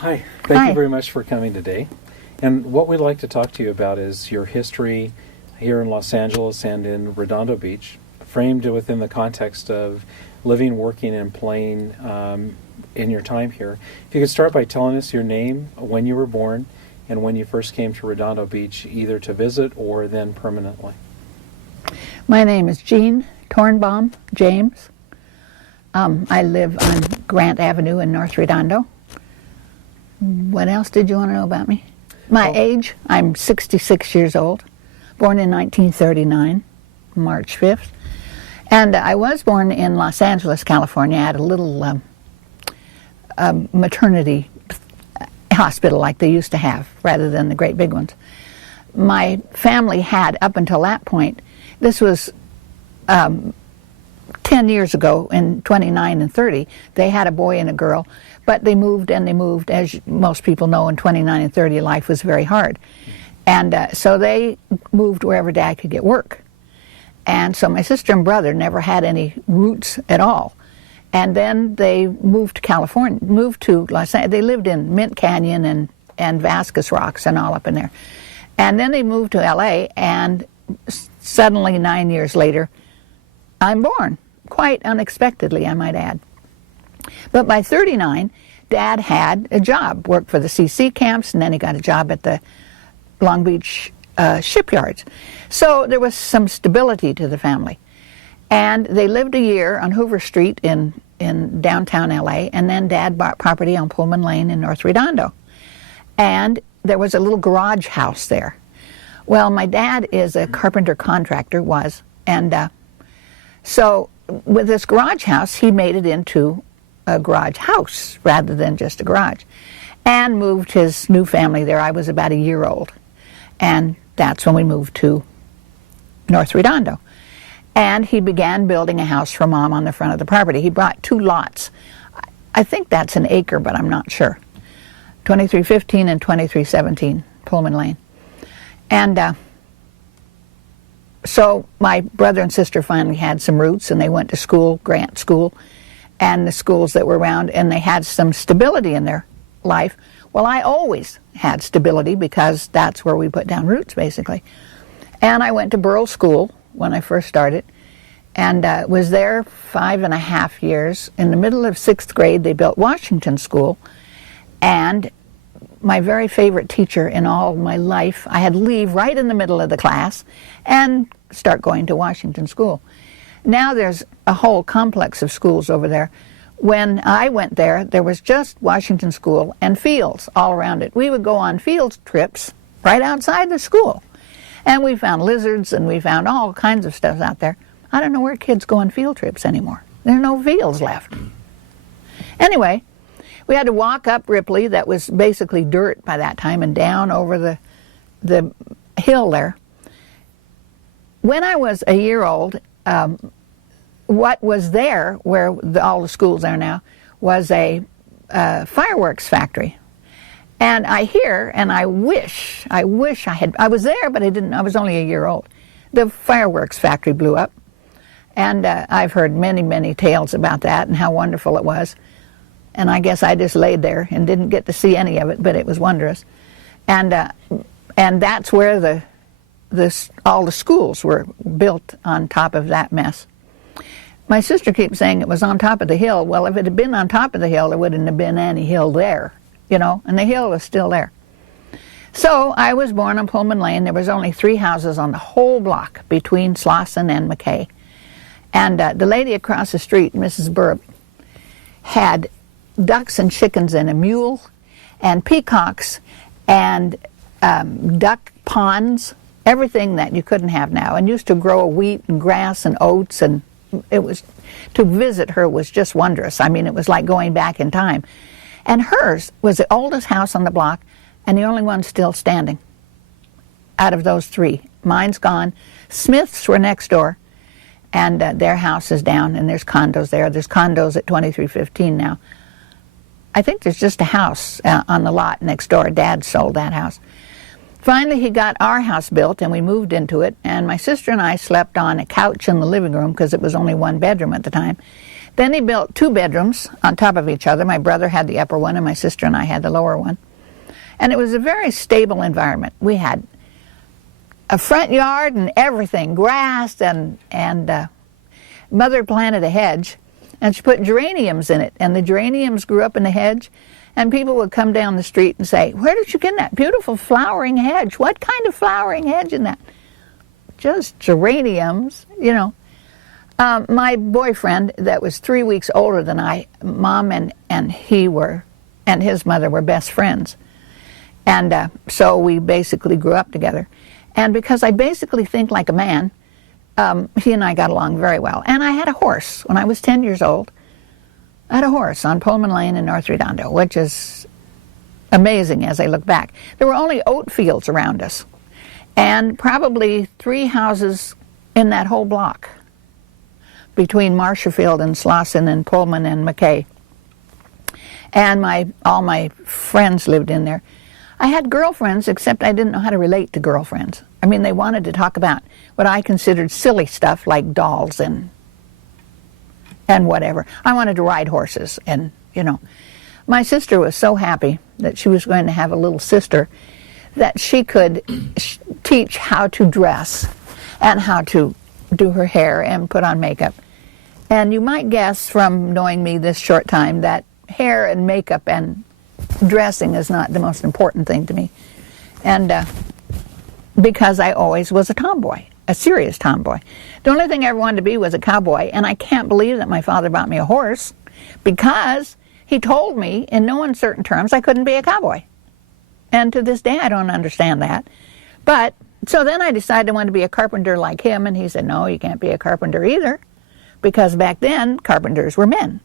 Hi, thank you very much for coming today. And what we'd like to talk to you about is your history here in Los Angeles and in Redondo Beach, framed within the context of living, working, and playing in your time here. If you could start by telling us your name, when you were born, and when you first came to Redondo Beach, either to visit or then permanently. My name is Jean Tornbaum James. I live on Grant Avenue in North Redondo. What else did you want to know about me? My age, I'm 66 years old, born in 1939, March 5th. And I was born in Los Angeles, California, at a little maternity hospital like they used to have, rather than the great big ones. My family had, up until that point, this was 10 years ago, in 29 and 30, they had a boy and a girl, but they moved and they moved. As most people know, in 29 and 30, life was very hard. And so they moved wherever Dad could get work. And so my sister and brother never had any roots at all. And then they moved to California, moved to Los Angeles. They lived in Mint Canyon and Vasquez Rocks and all up in there. And then they moved to LA, and suddenly 9 years later, I'm born. Quite unexpectedly, I might add. But by 39, Dad had a job, worked for the CC camps, and then he got a job at the Long Beach shipyards. So there was some stability to the family. And they lived a year on Hoover Street in downtown LA, and then Dad bought property on Pullman Lane in North Redondo. And there was a little garage house there. Well, my dad is a carpenter contractor, and so with this garage house, he made it into a garage house rather than just a garage, and moved his new family there. I was about a year old, and that's when we moved to North Redondo. And he began building a house for Mom on the front of the property. He bought 2 lots. I think that's an acre, but I'm not sure. 2315 and 2317, Pullman Lane. And so my brother and sister finally had some roots, and they went to school, Grant School, and the schools that were around, and they had some stability in their life. Well, I always had stability because that's where we put down roots, basically. And I went to Beryl School when I first started, and was there 5.5 years. In the middle of 6th grade, they built Washington School, and my very favorite teacher in all my life, I had to leave right in the middle of the class and start going to Washington School. Now there's a whole complex of schools over there. When I went there, there was just Washington School and fields all around it. We would go on field trips right outside the school. And we found lizards, and we found all kinds of stuff out there. I don't know where kids go on field trips anymore. There are no fields left. Anyway, we had to walk up Ripley, that was basically dirt by that time, and down over the hill there. When I was a year old, what was there, where all the schools are now, was a fireworks factory. And I hear, and I wish I was there, but I was only a year old. The fireworks factory blew up. And I've heard many, many tales about that and how wonderful it was. And I guess I just laid there and didn't get to see any of it, but it was wondrous. And that's where all the schools were built on top of that mess. My sister keeps saying it was on top of the hill. Well, if it had been on top of the hill, there wouldn't have been any hill there. And the hill was still there. So I was born on Pullman Lane. There was only 3 houses on the whole block between Slauson and McKay. And the lady across the street, Mrs. Burp, had ducks and chickens and a mule and peacocks and duck ponds, everything that you couldn't have now, and used to grow wheat and grass and oats, and it was, to visit her was just wondrous. I mean, it was like going back in time. And hers was the oldest house on the block and the only one still standing out of those 3. Mine's gone. Smiths were next door, and their house is down, and there's condos there. There's condos at 2315 now. I think there's just a house on the lot next door. Dad sold that house. Finally, he got our house built, and we moved into it, and my sister and I slept on a couch in the living room because it was only 1 bedroom at the time. Then he built 2 bedrooms on top of each other. My brother had the upper one, and my sister and I had the lower one. And it was a very stable environment. We had a front yard and everything, grass, and Mother planted a hedge, and she put geraniums in it, and the geraniums grew up in the hedge, and people would come down the street and say, "Where did you get that beautiful flowering hedge? What kind of flowering hedge is that?" Just geraniums, you know. My boyfriend, that was 3 weeks older than I, Mom and his mother were best friends. And so we basically grew up together. And because I basically think like a man, he and I got along very well. And I had a horse when I was 10 years old. I had a horse on Pullman Lane in North Redondo, which is amazing as I look back. There were only oat fields around us, and probably 3 houses in that whole block between Marshallfield and Slauson and Pullman and McKay. And all my friends lived in there. I had girlfriends, except I didn't know how to relate to girlfriends. I mean, they wanted to talk about what I considered silly stuff like dolls and whatever. I wanted to ride horses, and, you know. My sister was so happy that she was going to have a little sister that she could teach how to dress and how to do her hair and put on makeup. And you might guess from knowing me this short time that hair and makeup and dressing is not the most important thing to me. And because I always was a tomboy, a serious tomboy. The only thing I ever wanted to be was a cowboy, and I can't believe that my father bought me a horse, because he told me in no uncertain terms I couldn't be a cowboy. And to this day I don't understand that. But so then I decided I wanted to be a carpenter like him, and he said, "No, you can't be a carpenter either," because back then carpenters were men.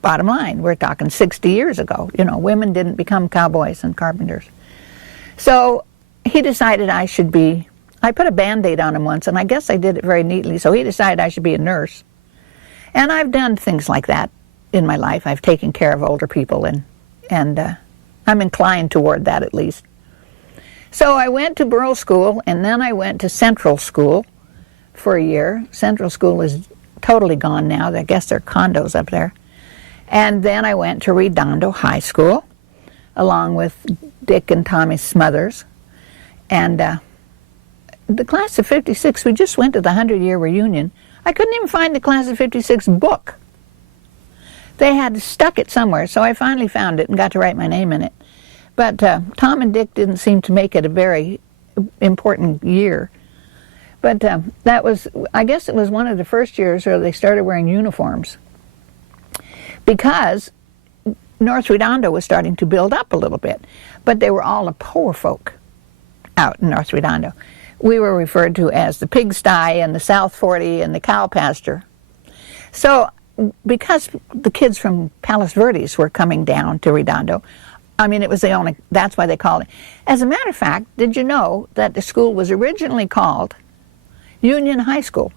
Bottom line, we're talking 60 years ago. You know, women didn't become cowboys and carpenters. So he decided I put a Band-Aid on him once, and I guess I did it very neatly, so he decided I should be a nurse. And I've done things like that in my life. I've taken care of older people, and I'm inclined toward that at least. So I went to Beryl School, and then I went to Central School for a year. Central School is totally gone now. I guess there are condos up there. And then I went to Redondo High School, along with Dick and Tommy Smothers. And the class of 56, we just went to the 100-year reunion. I couldn't even find the class of 56 book. They had stuck it somewhere, so I finally found it and got to write my name in it. But Tom and Dick didn't seem to make it a very important year. But that was, I guess it was one of the first years where they started wearing uniforms, because North Redondo was starting to build up a little bit, but they were all the poor folk out in North Redondo. We were referred to as the pigsty and the South 40 and the cow pasture. So because the kids from Palos Verdes were coming down to Redondo, I mean, it was that's why they called it. As a matter of fact, did you know that the school was originally called Union High School?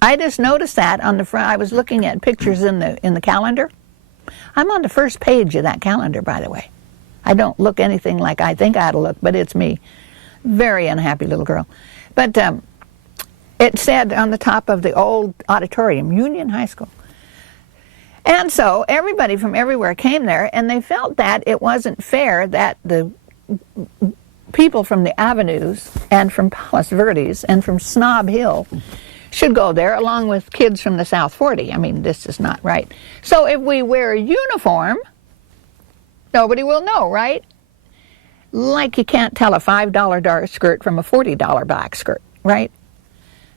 I just noticed that on the front. I was looking at pictures in the calendar. I'm on the first page of that calendar, by the way. I don't look anything like I think I ought to look, but it's me. Very unhappy little girl. But it said on the top of the old auditorium, Union High School. And so everybody from everywhere came there, and they felt that it wasn't fair that the people from the avenues and from Palos Verdes and from Snob Hill should go there along with kids from the South 40. I mean, this is not right. So if we wear a uniform, nobody will know, right? Like you can't tell a $5 dark skirt from a $40 black skirt, right?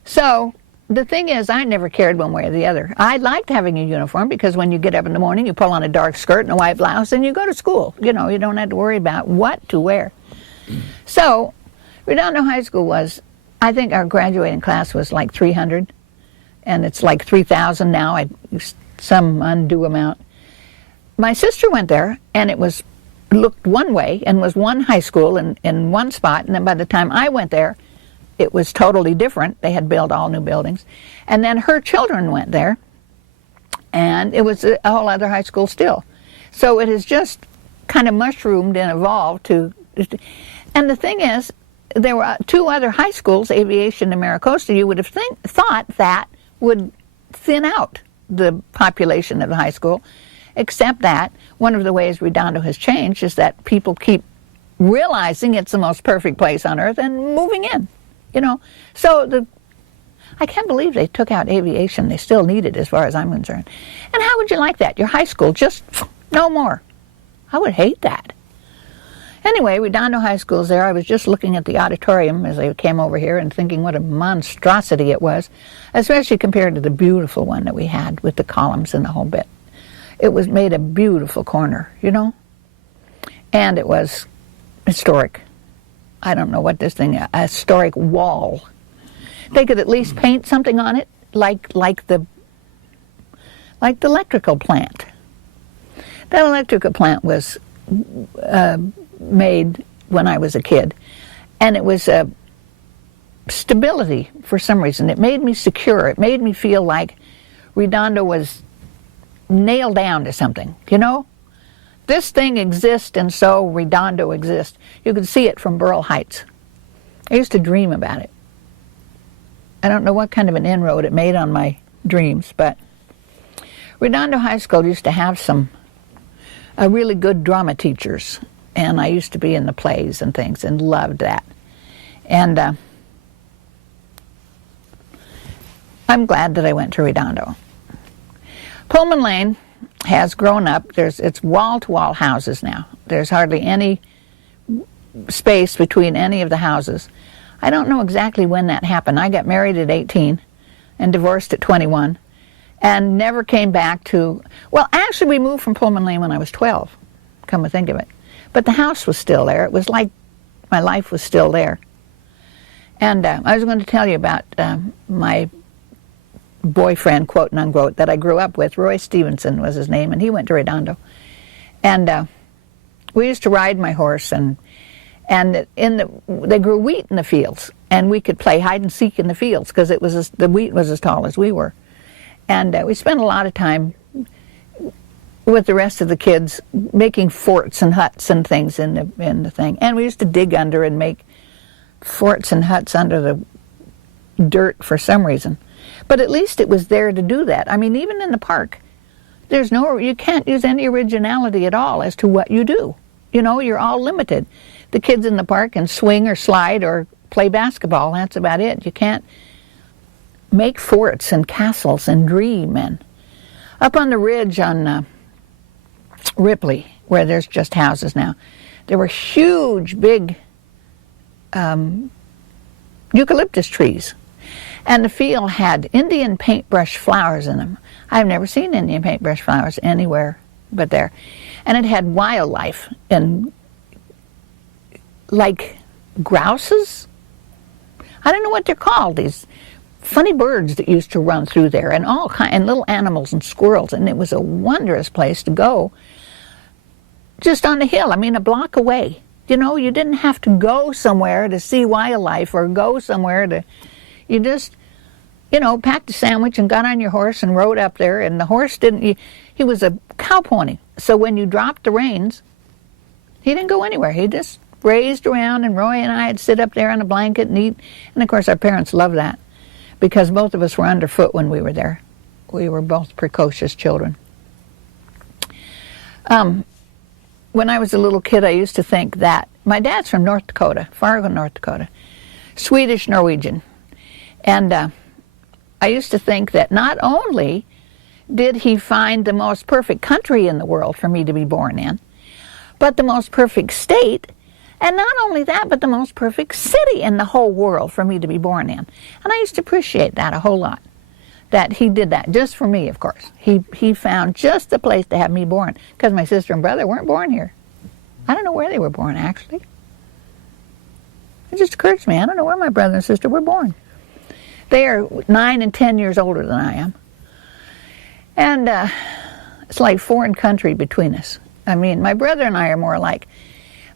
So the thing is, I never cared one way or the other. I liked having a uniform, because when you get up in the morning, you pull on a dark skirt and a white blouse and you go to school. You know, you don't have to worry about what to wear. So Redondo High School was, I think our graduating class was like 300, and it's like 3,000 now, some undue amount. My sister went there, and it looked one way and was one high school in one spot, and then by the time I went there, it was totally different. They had built all new buildings. And then her children went there, and it was a whole other high school still. So it has just kind of mushroomed and evolved to... And the thing is, there were 2 other high schools, Aviation and Maricosta. You would have thought that would thin out the population of the high school, except that one of the ways Redondo has changed is that people keep realizing it's the most perfect place on earth and moving in, So I can't believe they took out aviation. They still need it as far as I'm concerned. And how would you like that? Your high school, just no more. I would hate that. Anyway, Redondo High School's there. I was just looking at the auditorium as I came over here and thinking what a monstrosity it was, especially compared to the beautiful one that we had with the columns and the whole bit. It was made a beautiful corner, and it was historic. I don't know what this thing is, a historic wall. They could at least paint something on it, like the electrical plant. That electrical plant was made when I was a kid, and it was stability for some reason. It made me secure. It made me feel like Redondo was nailed down to something, This thing exists, and so Redondo exists. You could see it from Beryl Heights. I used to dream about it. I don't know what kind of an inroad it made on my dreams, but Redondo High School used to have some really good drama teachers, and I used to be in the plays and things and loved that. And I'm glad that I went to Redondo. Pullman Lane has grown up. It's wall-to-wall houses now. There's hardly any space between any of the houses. I don't know exactly when that happened. I got married at 18 and divorced at 21 and never came back to... Well, actually, we moved from Pullman Lane when I was 12, come to think of it. But the house was still there. It was like my life was still there. And I was going to tell you about my boyfriend, quote and unquote, that I grew up with. Roy Stevenson was his name, and he went to Redondo. And we used to ride my horse, and they grew wheat in the fields, and we could play hide and seek in the fields because the wheat was as tall as we were. And we spent a lot of time with the rest of the kids making forts and huts and things in the thing. And we used to dig under and make forts and huts under the dirt for some reason. But at least it was there to do that. I mean, even in the park, you can't use any originality at all as to what you do. You're all limited. The kids in the park can swing or slide or play basketball. That's about it. You can't make forts and castles and dream. And up on the ridge on Ripley, where there's just houses now, there were huge, big eucalyptus trees. And the field had Indian paintbrush flowers in them. I've never seen Indian paintbrush flowers anywhere but there. And it had wildlife and like grouses. I don't know what they're called, these funny birds that used to run through there, and and little animals and squirrels. And it was a wondrous place to go, just on the hill. I mean, a block away. You didn't have to go somewhere to see wildlife or go somewhere to... You just, packed a sandwich and got on your horse and rode up there, and the horse he was a cow pony. So when you dropped the reins, he didn't go anywhere. He just grazed around, and Roy and I would sit up there on a blanket and eat. And of course, our parents loved that because both of us were underfoot when we were there. We were both precocious children. When I was a little kid, I used to think that my dad's from North Dakota, Fargo, North Dakota, Swedish Norwegian. And I used to think that not only did he find the most perfect country in the world for me to be born in, but the most perfect state, and not only that, but the most perfect city in the whole world for me to be born in. And I used to appreciate that a whole lot, that he did that just for me, of course. He found just the place to have me born, because my sister and brother weren't born here. I don't know where they were born, actually. It just occurs to me, I don't know where my brother and sister were born. They are 9 and 10 years older than I am. And it's like foreign country between us. I mean, my brother and I are more alike.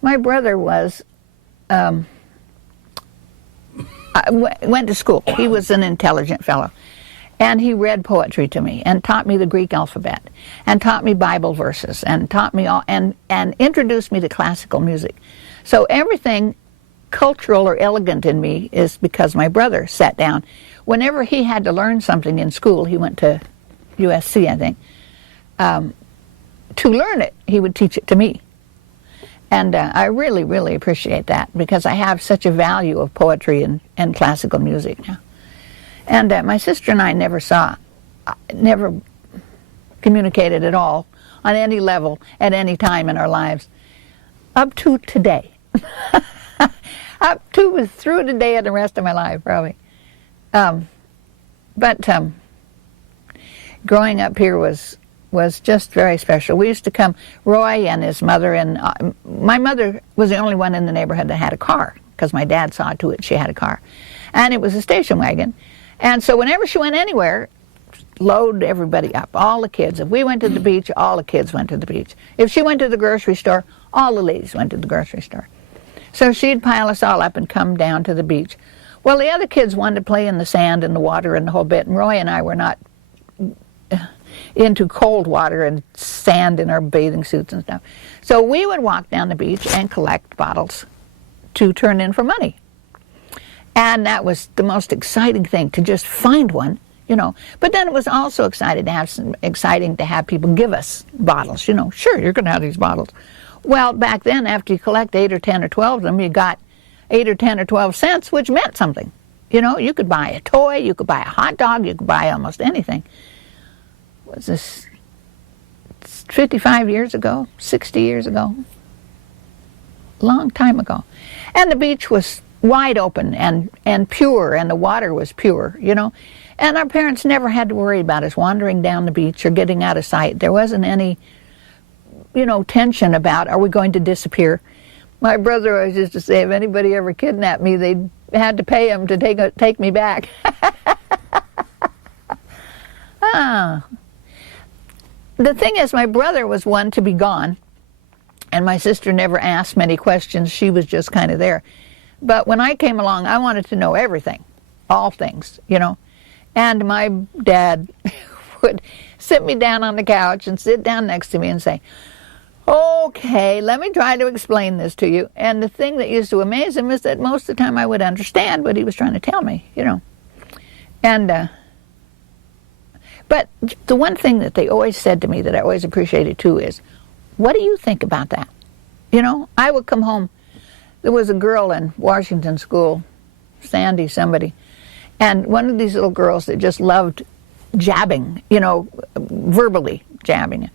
My brother went to school. He was an intelligent fellow. And he read poetry to me and taught me the Greek alphabet and taught me Bible verses and taught me all and introduced me to classical music. So everything cultural or elegant in me is because my brother sat down whenever he had to learn something in school, he went to USC, I think, to learn it, he would teach it to me. And I really, really appreciate that, because I have such a value of poetry and classical music now. And my sister and I never communicated at all on any level at any time in our lives, up to today. Through today and the rest of my life, probably. But growing up here was just very special. We used to come, Roy and his mother, and my mother was the only one in the neighborhood that had a car, because my dad saw to it she had a car. And it was a station wagon. And so whenever she went anywhere, load everybody up, all the kids. If we went to the beach, all the kids went to the beach. If she went to the grocery store, all the ladies went to the grocery store. So she'd pile us all up and come down to the beach. Well, the other kids wanted to play in the sand and the water and the whole bit, and Roy and I were not into cold water and sand in our bathing suits and stuff. So we would walk down the beach and collect bottles to turn in for money. And that was the most exciting thing, to just find one, But then it was also exciting to have people give us bottles, Sure, you're going to have these bottles. Well, back then, after you collect 8 or 10 or 12 of them, you got 8 or 10 or 12 cents, which meant something. You could buy a toy, you could buy a hot dog, you could buy almost anything. Was this 55 years ago, 60 years ago? Long time ago. And the beach was wide open and pure, and the water was pure, And our parents never had to worry about us wandering down the beach or getting out of sight. There wasn't any, tension about, are we going to disappear? My brother always used to say, if anybody ever kidnapped me, they had to pay him to take me back. The thing is, my brother was one to be gone, and my sister never asked many questions. She was just kind of there. But when I came along, I wanted to know everything, all things, And my dad would sit me down on the couch and sit down next to me and say, okay, let me try to explain this to you. And the thing that used to amaze him is that most of the time I would understand what he was trying to tell me, And, but the one thing that they always said to me that I always appreciated too is, what do you think about that? I would come home. There was a girl in Washington school, Sandy somebody, and one of these little girls that just loved jabbing, verbally jabbing.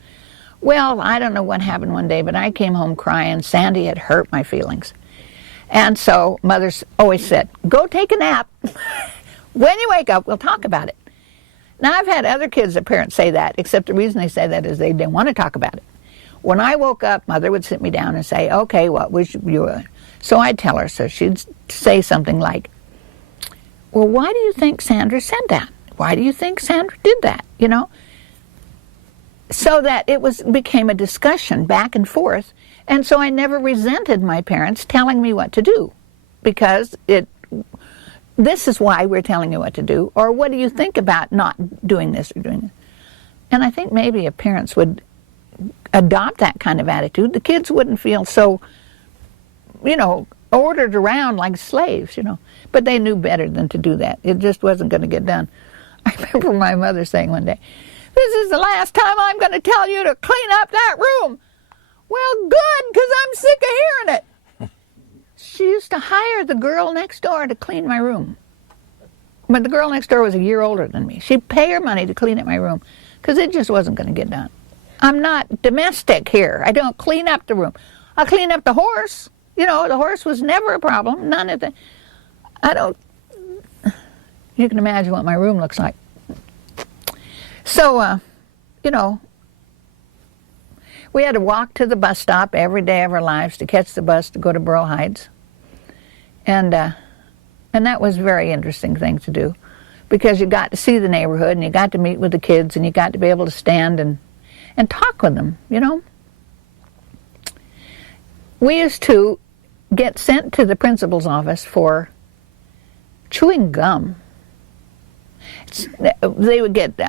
Well, I don't know what happened one day, but I came home crying. Sandy had hurt my feelings. And so mothers always said, go take a nap. When you wake up, we'll talk about it. Now, I've had other kids' parents say that, except the reason they say that is they didn't want to talk about it. When I woke up, Mother would sit me down and say, okay, what was you? So I'd tell her. So she'd say something like, well, why do you think Sandra said that? Why do you think Sandra did that? So that it became a discussion back and forth. And so I never resented my parents telling me what to do, because this is why we're telling you what to do, or what do you think about not doing this or doing this? And I think maybe if parents would adopt that kind of attitude, the kids wouldn't feel so, ordered around like slaves, But they knew better than to do that. It just wasn't going to get done. I remember my mother saying one day, this is the last time I'm going to tell you to clean up that room. Well, good, because I'm sick of hearing it. She used to hire the girl next door to clean my room. But the girl next door was a year older than me. She'd pay her money to clean up my room, because it just wasn't going to get done. I'm not domestic here. I don't clean up the room. I'll clean up the horse. The horse was never a problem. None of the... You can imagine what my room looks like. So, we had to walk to the bus stop every day of our lives to catch the bus to go to Beryl Heights. And that was a very interesting thing to do, because you got to see the neighborhood, and you got to meet with the kids, and you got to be able to stand and talk with them, We used to get sent to the principal's office for chewing gum.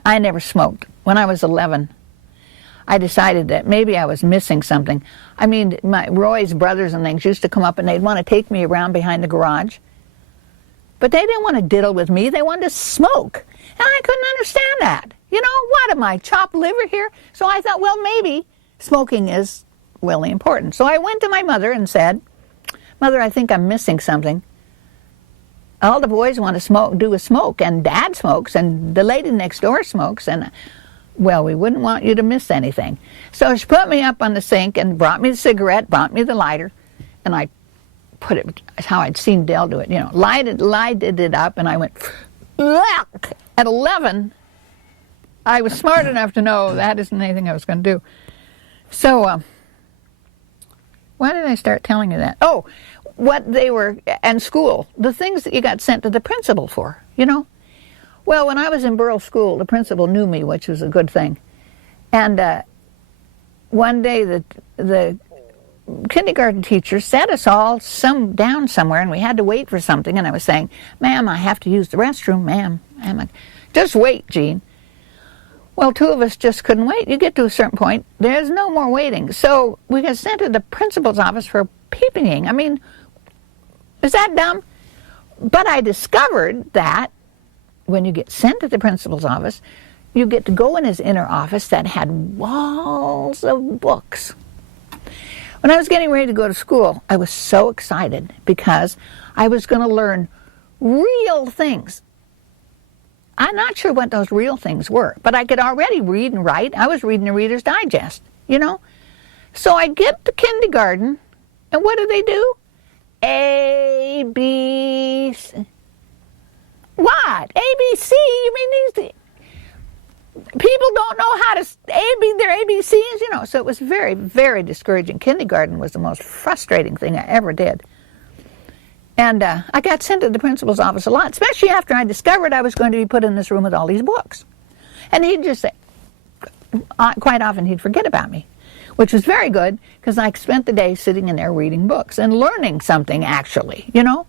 I never smoked. When I was 11, I decided that maybe I was missing something. I mean, Roy's brothers and things used to come up, and they'd want to take me around behind the garage. But they didn't want to diddle with me. They wanted to smoke. And I couldn't understand that. You know, what am I, chopped liver here? So I thought, well, maybe smoking is really important. So I went to my mother and said, Mother, I think I'm missing something. All the boys want to do a smoke, and Dad smokes, and the lady next door smokes, and, well, we wouldn't want you to miss anything. So she put me up on the sink and brought me the cigarette, brought me the lighter, and I put it, how I'd seen Dell do it, you know, lighted it up, and I went, Ugh! At 11, I was smart enough to know that isn't anything I was going to do. So, why did I start telling you that? Oh, what they were, and school, the things that you got sent to the principal for, you know? Well, when I was in Beryl School, the principal knew me, which was a good thing. And one day the kindergarten teacher set us all down somewhere, and we had to wait for something, and I was saying, Ma'am, I have to use the restroom, ma'am. Just wait, Jean. Well, two of us just couldn't wait. You get to a certain point, there's no more waiting. So we got sent to the principal's office for peeping. I mean, is that dumb? But I discovered that when you get sent to the principal's office, you get to go in his inner office that had walls of books. When I was getting ready to go to school, I was so excited because I was going to learn real things. I'm not sure what those real things were, but I could already read and write. I was reading the Reader's Digest, you know. So I get to kindergarten, and what do? A, B, C. What? A, B, C? You mean these people don't know how to their ABCs, you know. So it was very, very discouraging. Kindergarten was the most frustrating thing I ever did. And I got sent to the principal's office a lot, especially after I discovered I was going to be put in this room with all these books. And he'd just say, quite often he'd forget about me, which was very good because I spent the day sitting in there reading books and learning something actually, you know.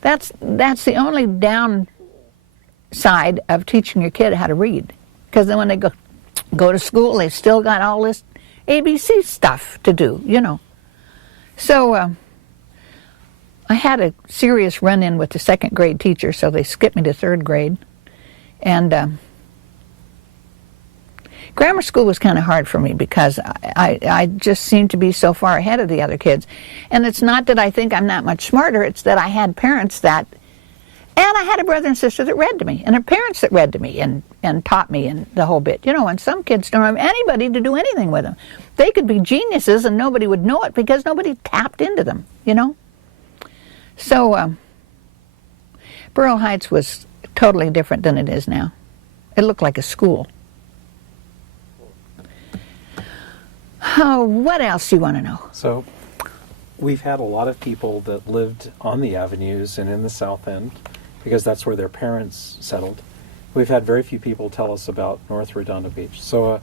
That's the only downside of teaching your kid how to read, because then when they go to school, they've still got all this ABC stuff to do, you know. So I had a serious run-in with the second grade teacher, so they skipped me to third grade. And grammar school was kind of hard for me because I just seemed to be so far ahead of the other kids. And it's not that I think I'm that much smarter, it's that I had parents that, and I had a brother and sister that read to me, and their parents that read to me and taught me and the whole bit. You know, and some kids don't have anybody to do anything with them. They could be geniuses and nobody would know it because nobody tapped into them, you know. So, Beryl Heights was totally different than it is now. It looked like a school. Oh, what else do you want to know? So, we've had a lot of people that lived on the avenues and in the South End because that's where their parents settled. We've had very few people tell us about North Redondo Beach. So,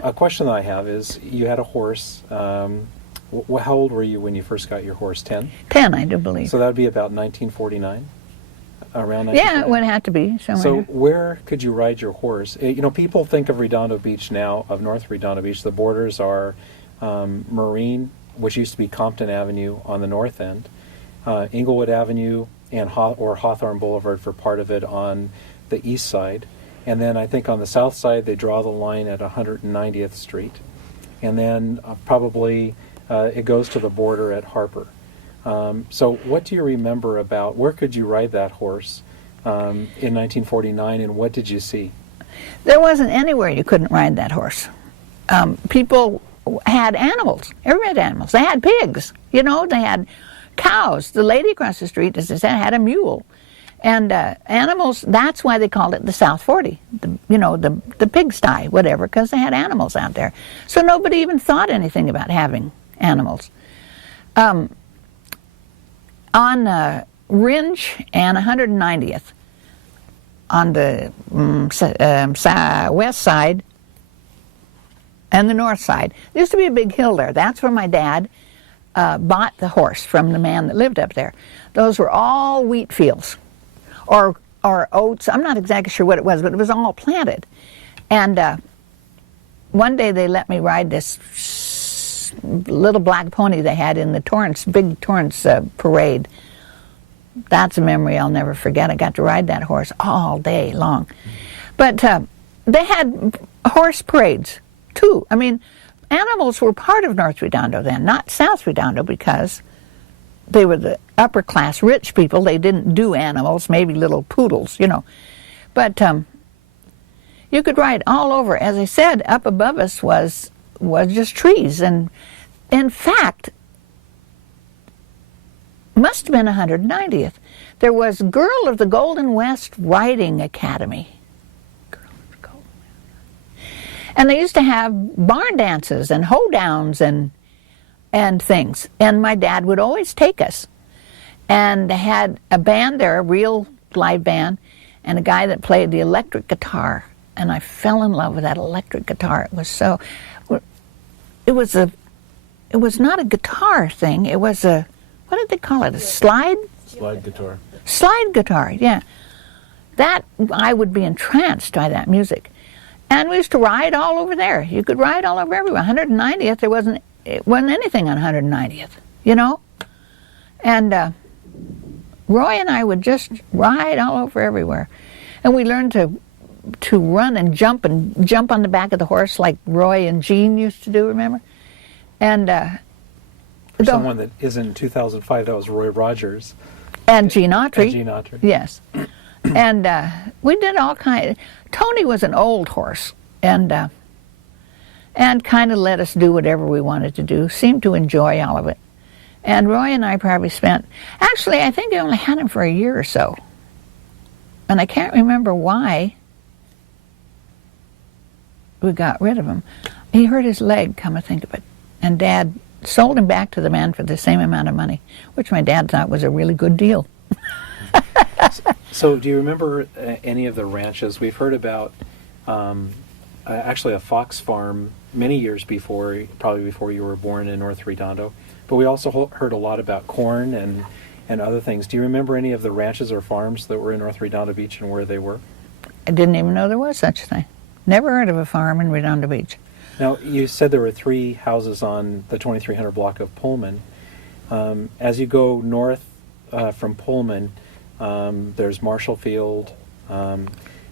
a question that I have is, you had a horse. How old were you when you first got your horse? 10? 10, I do believe. So that would be about 1949? Around 1949? Yeah, it would have to be somewhere. So where could you ride your horse? You know, people think of Redondo Beach now, of North Redondo Beach. The borders are Marine, which used to be Compton Avenue on the north end, Inglewood Avenue, and or Hawthorne Boulevard for part of it on the east side. And then I think on the south side they draw the line at 190th Street. And then probably it goes to the border at Harper. So what do you remember about, where could you ride that horse in 1949, and what did you see? There wasn't anywhere you couldn't ride that horse. People had animals. Everybody had animals. They had pigs, you know, they had cows. The lady across the street, as I said, had a mule. And animals, that's why they called it the South 40, the pigsty, whatever, because they had animals out there. So nobody even thought anything about having animals. On Ringe and 190th, on the west side and the north side, there used to be a big hill there. That's where my dad bought the horse from the man that lived up there. Those were all wheat fields or oats. I'm not exactly sure what it was, but it was all planted. And one day they let me ride this little black pony they had in the Torrance, big Torrance parade. that's a memory I'll never forget. I got to ride that horse all day long. But they had horse parades, too. I mean, animals were part of North Redondo then, not South Redondo, because they were the upper-class rich people. They didn't do animals, maybe little poodles, you know. But you could ride all over. As I said, up above us was just trees. And in fact, must have been 190th. There was Girl of the Golden West Riding Academy. Girl of the Golden West. And they used to have barn dances and hoedowns and things. And my dad would always take us. And they had a band there, a real live band, and a guy that played the electric guitar. And I fell in love with that electric guitar. It was so, it was not a guitar thing. It was a, what did they call it? A slide? Slide guitar. Slide guitar, yeah. That, I would be entranced by that music. And we used to ride all over there. You could ride all over everywhere. 190th, it wasn't anything on 190th, you know? And Roy and I would just ride all over everywhere. And we learned to run and jump on the back of the horse like Roy and Jean used to do, remember? And for someone that isn't in 2005, that was Roy Rogers. And Jean Autry. And Jean Autry. Yes. And we did all kinds. Tony was an old horse and kind of let us do whatever we wanted to do, seemed to enjoy all of it. And Roy and I probably spent, actually, I think I only had him for a year or so. And I can't remember why we got rid of him. He hurt his leg, come to think of it. And Dad sold him back to the man for the same amount of money, which my dad thought was a really good deal. So do you remember any of the ranches? We've heard about actually a fox farm many years before, probably before you were born, in North Redondo. But we also heard a lot about corn and other things. Do you remember any of the ranches or farms that were in North Redondo Beach and where they were? I didn't even know there was such a thing. Never heard of a farm in Redondo Beach. Now, you said there were 3 houses on the 2300 block of Pullman. As you go north from Pullman, there's Marshallfield,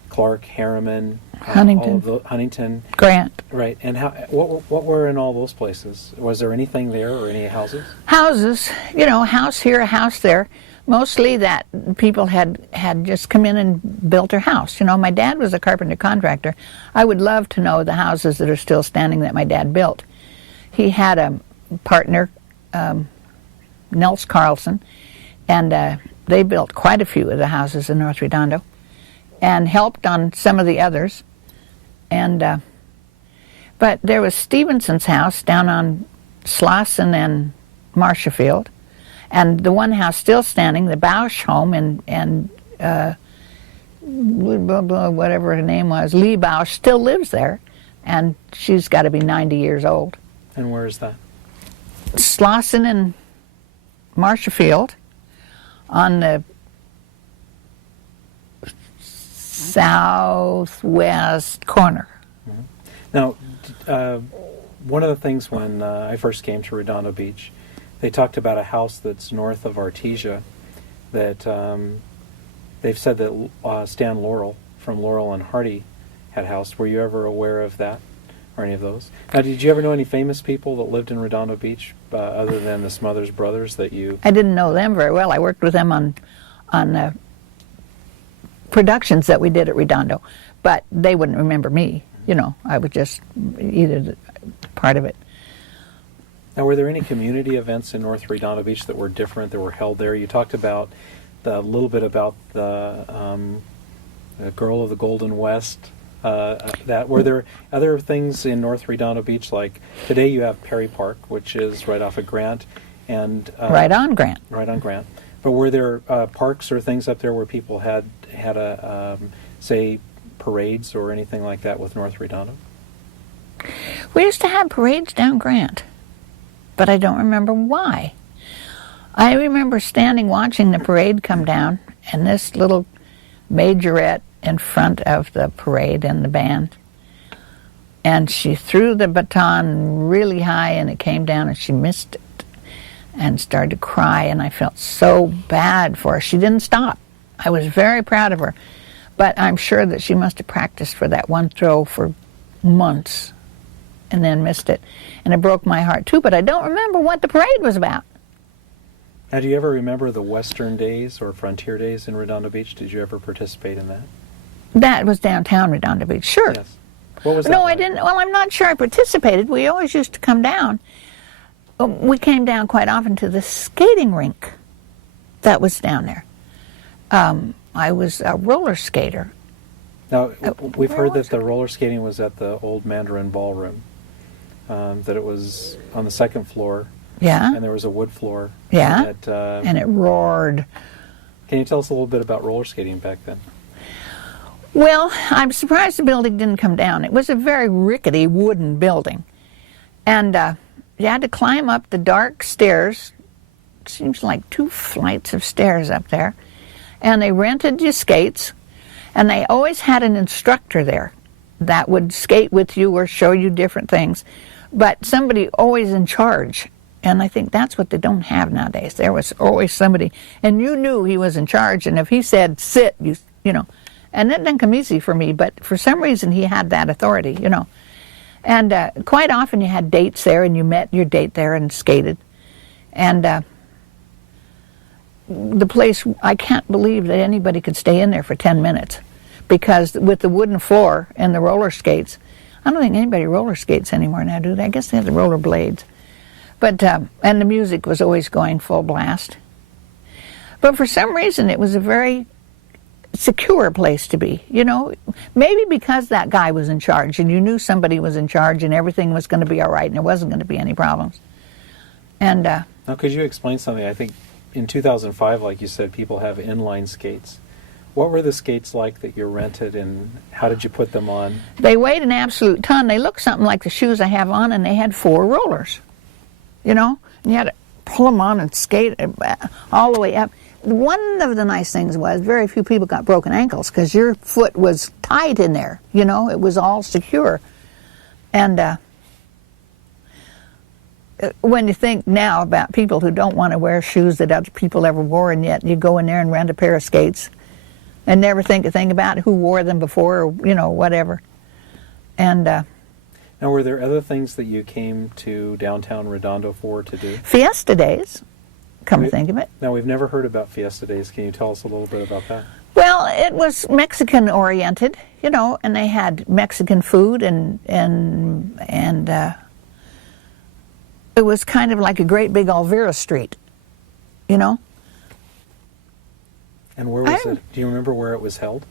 Clark, Harriman, Huntington, Grant. Right. And what were in all those places? Was there anything there or any houses? Houses, you know, house here, a house there. Mostly that people had just come in and built their house. You know, my dad was a carpenter contractor. I would love to know the houses that are still standing that my dad built. He had a partner, Nels Carlson, and they built quite a few of the houses in North Redondo and helped on some of the others. And but there was Stevenson's house down on Slauson and Marshallfield. And the one house still standing, the Bonsh home, and whatever her name was, Lee Bonsh, still lives there, and she's got to be 90 years old. And where is that? Slauson and Marshallfield, on the southwest corner. Mm-hmm. Now, one of the things when I first came to Redondo Beach, they talked about a house that's north of Artesia that they've said that Stan Laurel from Laurel and Hardy had house. Were you ever aware of that or any of those? Now, did you ever know any famous people that lived in Redondo Beach other than the Smothers Brothers that you... I didn't know them very well. I worked with them on productions that we did at Redondo, but they wouldn't remember me. You know, I was just either part of it. Now, were there any community events in North Redondo Beach that were different, that were held there? You talked about a little bit about the Girl of the Golden West. That were there other things in North Redondo Beach? Like today, you have Perry Park, which is right off of Grant, and right on Grant. Right on Grant. But were there parks or things up there where people had say parades or anything like that with North Redondo? We used to have parades down Grant, but I don't remember why. I remember standing watching the parade come down, and this little majorette in front of the parade and the band, and she threw the baton really high and it came down and she missed it. and started to cry, and I felt so bad for her. She didn't stop. I was very proud of her. But I'm sure that she must have practiced for that one throw for months and then missed it. And it broke my heart too, but I don't remember what the parade was about. Now, do you ever remember the Western Days or Frontier Days in Redondo Beach? Did you ever participate in that? That was downtown Redondo Beach, sure. Yes. What was that No, like? I didn't. Well, I'm not sure I participated. We always used to come down. We came down quite often to the skating rink that was down there. I was a roller skater. Now, we've where heard was that the roller skating was at the old Mandarin Ballroom, that it was on the second floor, Yeah, and there was a wood floor. yeah, And and it roared. can you tell us a little bit about roller skating back then? Well, I'm surprised the building didn't come down. It was a very rickety wooden building. And you had to climb up the dark stairs. Seems like 2 flights of stairs up there. And they rented you skates. And they always had an instructor there that would skate with you or show you different things. But somebody always in charge. And I think that's what they don't have nowadays. There was always somebody. And you knew he was in charge. And if he said, sit, you know. And that didn't come easy for me, but for some reason he had that authority, you know. And quite often you had dates there, and you met your date there and skated. And the place, I can't believe that anybody could stay in there for 10 minutes. Because with the wooden floor and the roller skates, I don't think anybody roller skates anymore now, do they? I guess they have the roller blades. But, and the music was always going full blast. But for some reason it was a very secure place to be, you know, maybe because that guy was in charge and you knew somebody was in charge and everything was going to be all right and there wasn't going to be any problems. And now, could you explain something? I think in 2005, like you said, people have inline skates. What were the skates like that you rented, and how did you put them on? they weighed an absolute ton. They looked something like the shoes I have on, and they had 4 rollers, you know, and you had to pull them on and skate all the way up. One of the nice things was very few people got broken ankles because your foot was tight in there, you know, it was all secure. And when you think now about people who don't want to wear shoes that other people ever wore, and yet you go in there and rent a pair of skates and never think a thing about who wore them before, or, you know, whatever. And Now, were there other things that you came to downtown Redondo for to do? Fiesta days, come to think of it. Now, we've never heard about Fiesta Days. Can you tell us a little bit about that? Well, it was Mexican oriented, you know, and they had Mexican food, and it was kind of like a great big Elvira Street, you know. And where was it? Do you remember where it was held?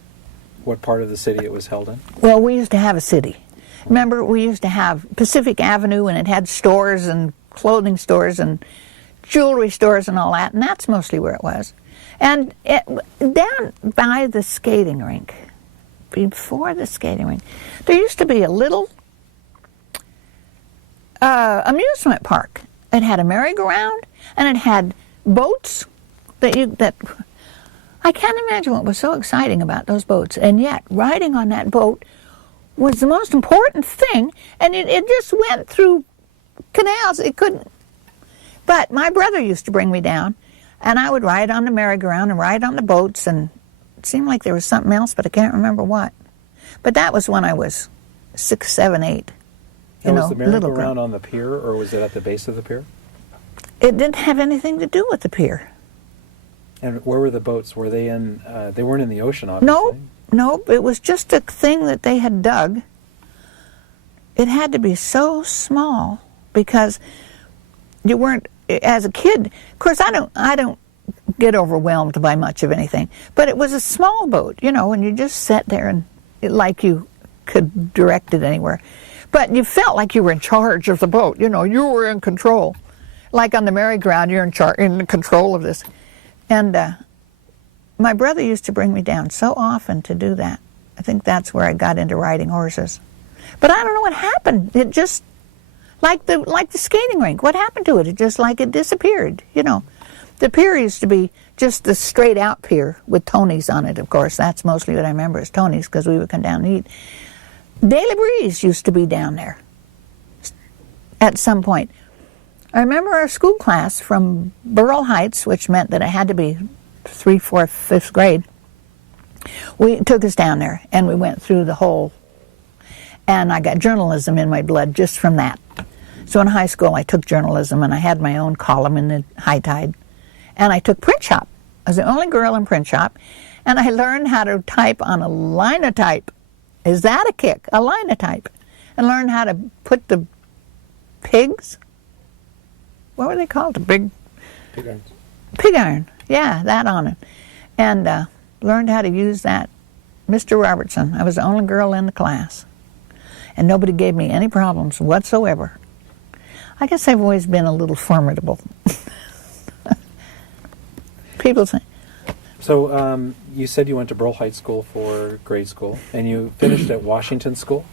What part of the city it was held in? Well, we used to have a city. Remember, we used to have Pacific Avenue, and it had stores and clothing stores and jewelry stores and all that, and that's mostly where it was. And down by the skating rink, before the skating rink, there used to be a little amusement park. It had a merry-go-round, and it had boats that I can't imagine what was so exciting about those boats. And yet, riding on that boat was the most important thing, and it just went through canals. It couldn't. But my brother used to bring me down, and I would ride on the merry-go-round and ride on the boats, and it seemed like there was something else, but I can't remember what. But that was when I was 6, 7, 8. And was the merry-go-round on the pier, or was it at the base of the pier? It didn't have anything to do with the pier. And where were the boats? Were they in? They weren't in the ocean, obviously. No, it was just a thing that they had dug. It had to be so small because you weren't, as a kid. Of course, I don't get overwhelmed by much of anything. But it was a small boat, you know, and you just sat there and like you could direct it anywhere. But you felt like you were in charge of the boat. You know, you were in control. Like on the merry-go-round, you're in control of this. And my brother used to bring me down so often to do that. I think that's where I got into riding horses. But I don't know what happened. It just, like the skating rink, what happened to it? It just like it disappeared, you know. The pier used to be just the straight-out pier with Tony's on it, of course. That's mostly what I remember is Tony's, because we would come down and eat. Daily Breeze used to be down there at some point. I remember a school class from Beryl Heights, which meant that it had to be 3th, 4th, 5th grade. We took us down there, and we went through the whole, and I got journalism in my blood just from that. So in high school, I took journalism, and I had my own column in the High Tide. And I took print shop. I was the only girl in print shop, and I learned how to type on a linotype. Is that a kick? A linotype. And learned how to put the pigs, what were they called? The big... Pig irons. Pig iron, yeah, that on it. And learned how to use that. Mr. Robertson, I was the only girl in the class. And nobody gave me any problems whatsoever. I guess I've always been a little formidable. People say. So you said you went to Beryl Heights School for grade school, and you finished at Washington School.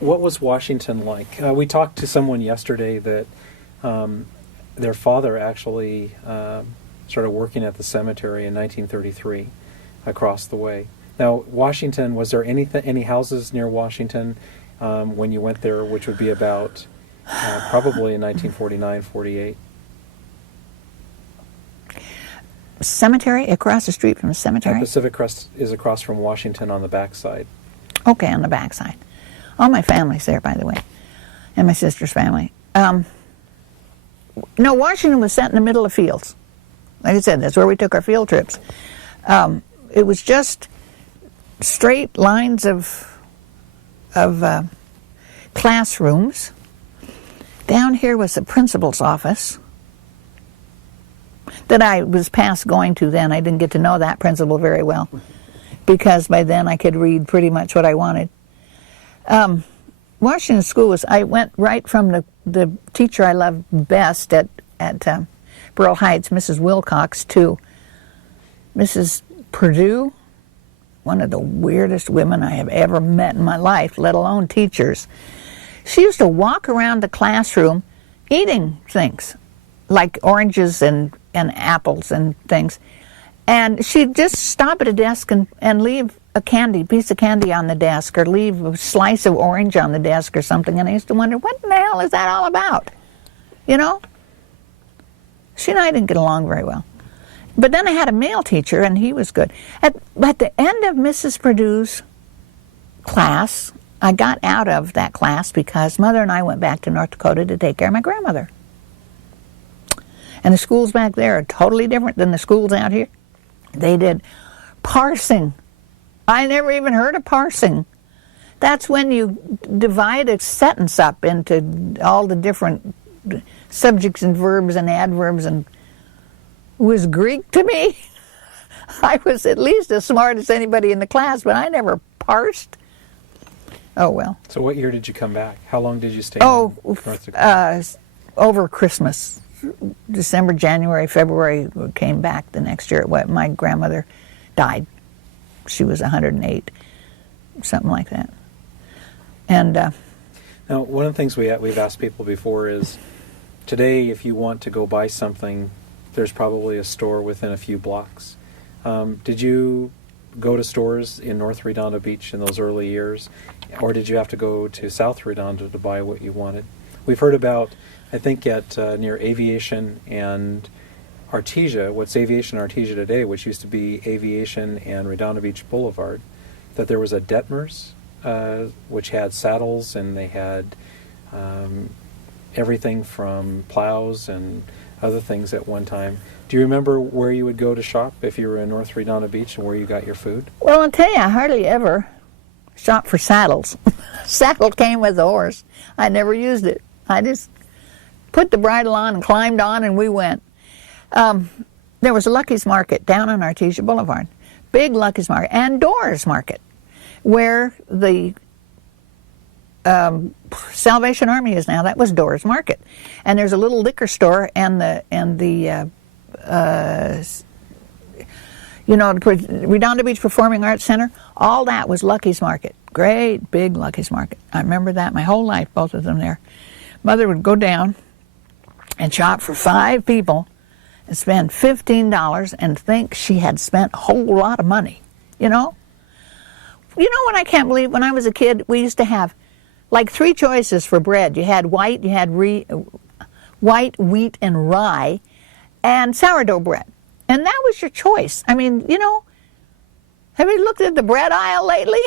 What was Washington like? We talked to someone yesterday that their father actually started working at the cemetery in 1933 across the way. Now, Washington, was there any houses near Washington when you went there, which would be about probably in 1949, 48? Cemetery? Across the street from the cemetery? Pacific Crest is across from Washington on the backside. Okay, on the backside. All my family's there, by the way, and my sister's family. No, Washington was set in the middle of fields. Like I said, that's where we took our field trips. It was just straight lines of classrooms. Down here was the principal's office that I was past going to then. I didn't get to know that principal very well because by then I could read pretty much what I wanted. Washington School was, I went right from the teacher I loved best at Beryl Heights, Mrs. Wilcox, to Mrs. Purdue, one of the weirdest women I have ever met in my life, let alone teachers. She used to walk around the classroom eating things, like oranges and apples and things. And she'd just stop at a desk and leave a piece of candy on the desk, or leave a slice of orange on the desk or something. And I used to wonder, what in the hell is that all about? You know? She and I didn't get along very well. But then I had a male teacher, and he was good. At the end of Mrs. Purdue's class, I got out of that class because Mother and I went back to North Dakota to take care of my grandmother. And the schools back there are totally different than the schools out here. They did parsing. I never even heard of parsing. That's when you divide a sentence up into all the different subjects and verbs and adverbs, and it was Greek to me. I was at least as smart as anybody in the class, but I never parsed. Oh, well. So what year did you come back? How long did you stay in North Dakota? Over Christmas. December, January, February, we came back the next year. My grandmother died. She was 108, something like that. And now, one of the things we've asked people before is, today, if you want to go buy something, there's probably a store within a few blocks. Did you go to stores in North Redondo Beach in those early years, or did you have to go to South Redondo to buy what you wanted? We've heard about, I think, at near Aviation and Artesia, what's Aviation and Artesia today, which used to be Aviation and Redondo Beach Boulevard, that there was a Detmers, which had saddles, and they had everything from plows and other things at one time. Do you remember where you would go to shop if you were in North Redondo Beach, and where you got your food? Well, I'll tell you, I hardly ever shopped for saddles. Saddle came with the horse. I never used it. I just put the bridle on and climbed on, and we went. There was a Lucky's Market down on Artesia Boulevard, big Lucky's Market, and Doors Market, where the Salvation Army is now. That was Doors Market. And there's a little liquor store and the Redondo Beach Performing Arts Center. All that was Lucky's Market. Great big Lucky's Market. I remember that my whole life, both of them there. Mother would go down and shop for 5 people and spend $15 and think she had spent a whole lot of money, you know? You know what I can't believe? When I was a kid, we used to have like 3 choices for bread. You had white, you had white wheat and rye, and sourdough bread. And that was your choice. I mean, you know, have you looked at the bread aisle lately?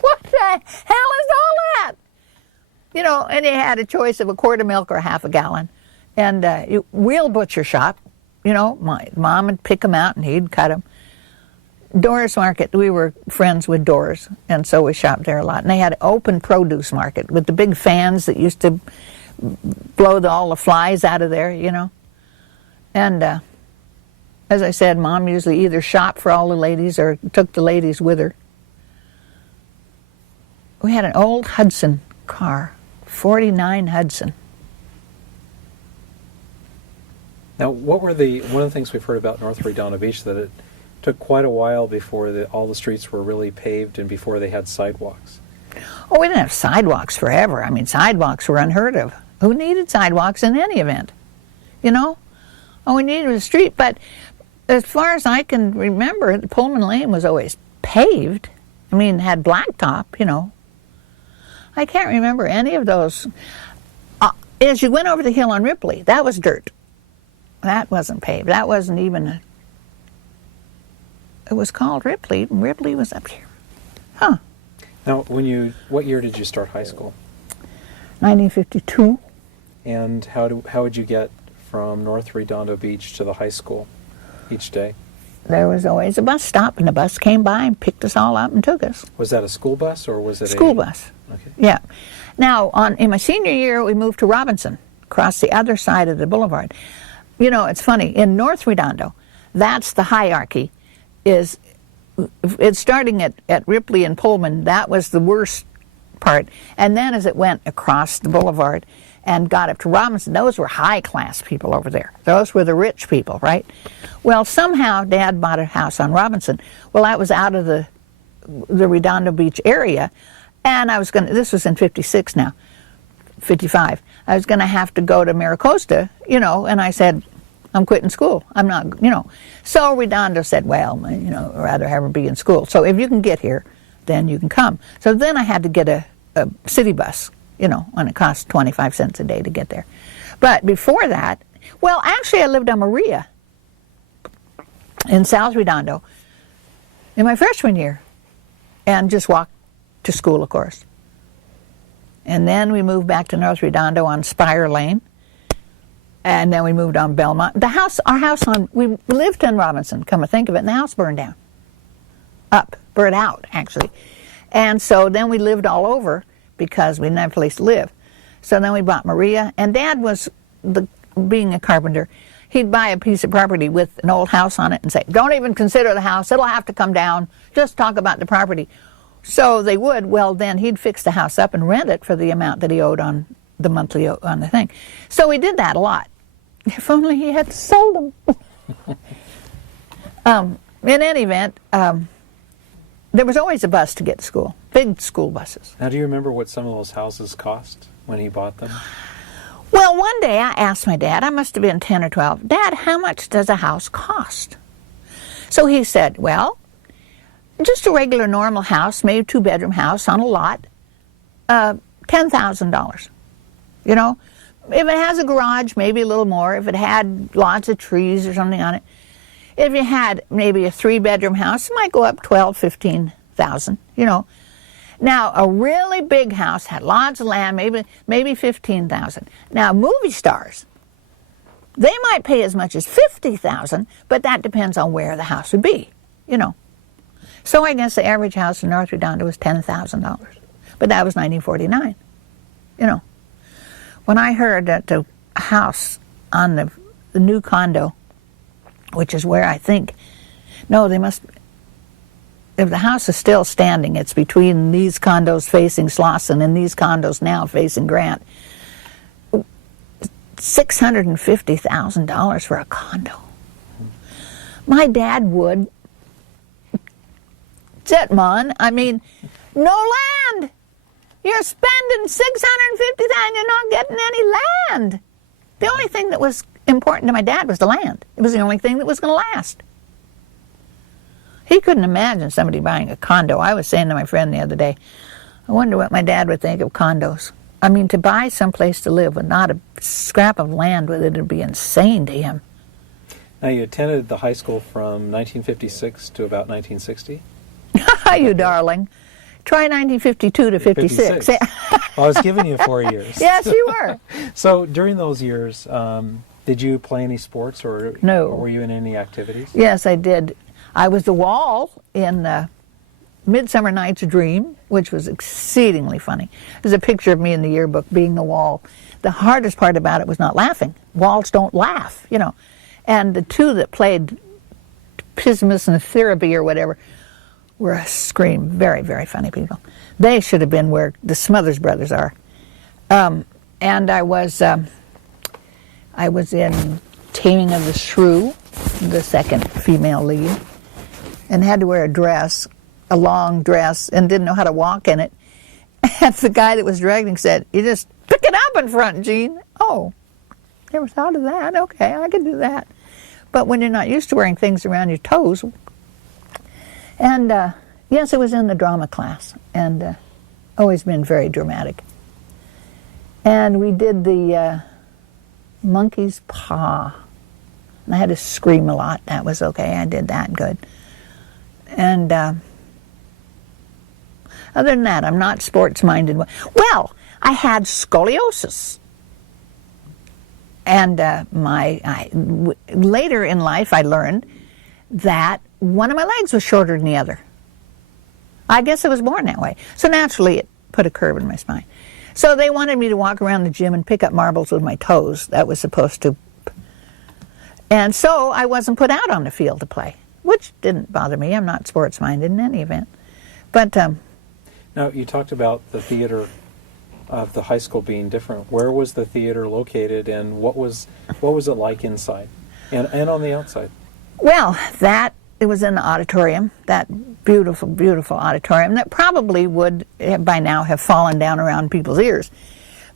What the hell is all that? You know, and you had a choice of a quart of milk or half a gallon. And real butcher shop, you know, my mom would pick them out and he'd cut them. Doris Market, we were friends with Doris, and so we shopped there a lot. And they had an open produce market with the big fans that used to blow all the flies out of there, you know. And as I said, Mom usually either shopped for all the ladies or took the ladies with her. We had an old Hudson car, 49 Hudson. Now, one of the things we've heard about North Redondo Beach, that it took quite a while before all the streets were really paved and before they had sidewalks. Oh, we didn't have sidewalks forever. I mean, sidewalks were unheard of. Who needed sidewalks in any event? You know? All we needed was a street. But as far as I can remember, the Pullman Lane was always paved. I mean, had blacktop, you know. I can't remember any of those. As you went over the hill on Ripley, that was dirt. That wasn't paved. That wasn't even it was called Ripley, and Ripley was up here. Huh. Now, what year did you start high school? 1952. And how would you get from North Redondo Beach to the high school each day? There was always a bus stop, and the bus came by and picked us all up and took us. Was that a school bus, or was it school bus? Okay. Yeah. Now, in my senior year, we moved to Robinson, across the other side of the boulevard. You know, it's funny. In North Redondo, that's the hierarchy. It's starting at Ripley and Pullman. That was the worst part. And then as it went across the boulevard and got up to Robinson, those were high-class people over there. Those were the rich people, right? Well, somehow Dad bought a house on Robinson. Well, that was out of the Redondo Beach area, and this was in 56 now, 55. I was going to have to go to Maricosta, you know, and I said, I'm quitting school. I'm not, you know. So Redondo said, well, you know, I'd rather have her be in school. So if you can get here, then you can come. So then I had to get a city bus, you know, and it cost 25 cents a day to get there. But before that, well, actually I lived on Maria in South Redondo in my freshman year and just walked to school, of course. And then we moved back to North Redondo on Spire Lane. And then we moved on Belmont. We lived in Robinson, come to think of it, and the house burned down. Burned out, actually. And so then we lived all over because we didn't have a place to live. So then we bought Maria, and Dad was, being a carpenter, he'd buy a piece of property with an old house on it and say, don't even consider the house, it'll have to come down, just talk about the property. So they would. Well, then he'd fix the house up and rent it for the amount that he owed on the monthly on the thing. So we did that a lot. If only he had sold them. In any event, there was always a bus to get to school, big school buses. Now, do you remember what some of those houses cost when he bought them? Well, one day I asked my dad, I must have been 10 or 12, Dad, how much does a house cost? So he said, well, just a regular normal house, maybe a two-bedroom house on a lot, $10,000, you know. If it has a garage, maybe a little more. If it had lots of trees or something on it. If you had maybe a three-bedroom house, it might go up 12, 15,000, you know. Now, a really big house had lots of land, maybe 15,000. Now, movie stars, they might pay as much as 50,000, but that depends on where the house would be, you know. So I guess the average house in North Redondo was $10,000. But that was 1949, you know. When I heard that the house on the new condo, which is where I think, no, they must, if the house is still standing, it's between these condos facing Slauson and these condos now facing Grant, $650,000 for a condo. My dad would, Zetman, I mean, no land. You're spending $650,000, you're not getting any land. The only thing that was important to my dad was the land. It was the only thing that was going to last. He couldn't imagine somebody buying a condo. I was saying to my friend the other day, I wonder what my dad would think of condos. I mean, to buy someplace to live with not a scrap of land with it would be insane to him. Now, you attended the high school from 1956 to about 1960? You darling. Try 1952 to 56. Well, I was giving you 4 years. Yes, you were. So during those years, did you play any sports or No. were you in any activities? Yes, I did. I was the wall in Midsummer Night's Dream, which was exceedingly funny. There's a picture of me in the yearbook being the wall. The hardest part about it was not laughing. Walls don't laugh, you know. And the two that played Pismus and Therapy or whatever were a scream. Very, very funny people. They should have been where the Smothers Brothers are. And I was in Taming of the Shrew, the second female lead, and had to wear a dress, a long dress, and didn't know how to walk in it. And the guy that was directing said, "You just pick it up in front, Jean." Oh, never thought of that. Okay, I can do that. But when you're not used to wearing things around your toes. And yes, it was in the drama class, and always been very dramatic. And we did the monkey's paw. And I had to scream a lot. That was okay. I did that good. And other than that, I'm not sports-minded. Well, I had scoliosis. And later in life, I learned that one of my legs was shorter than the other. I guess I was born that way. So naturally, it put a curve in my spine. So they wanted me to walk around the gym and pick up marbles with my toes. That was supposed to. And so I wasn't put out on the field to play, which didn't bother me. I'm not sports-minded in any event. But now, you talked about the theater of the high school being different. Where was the theater located, and what was it like inside and on the outside? Well, it was in the auditorium, that beautiful, beautiful auditorium that probably would by now have fallen down around people's ears.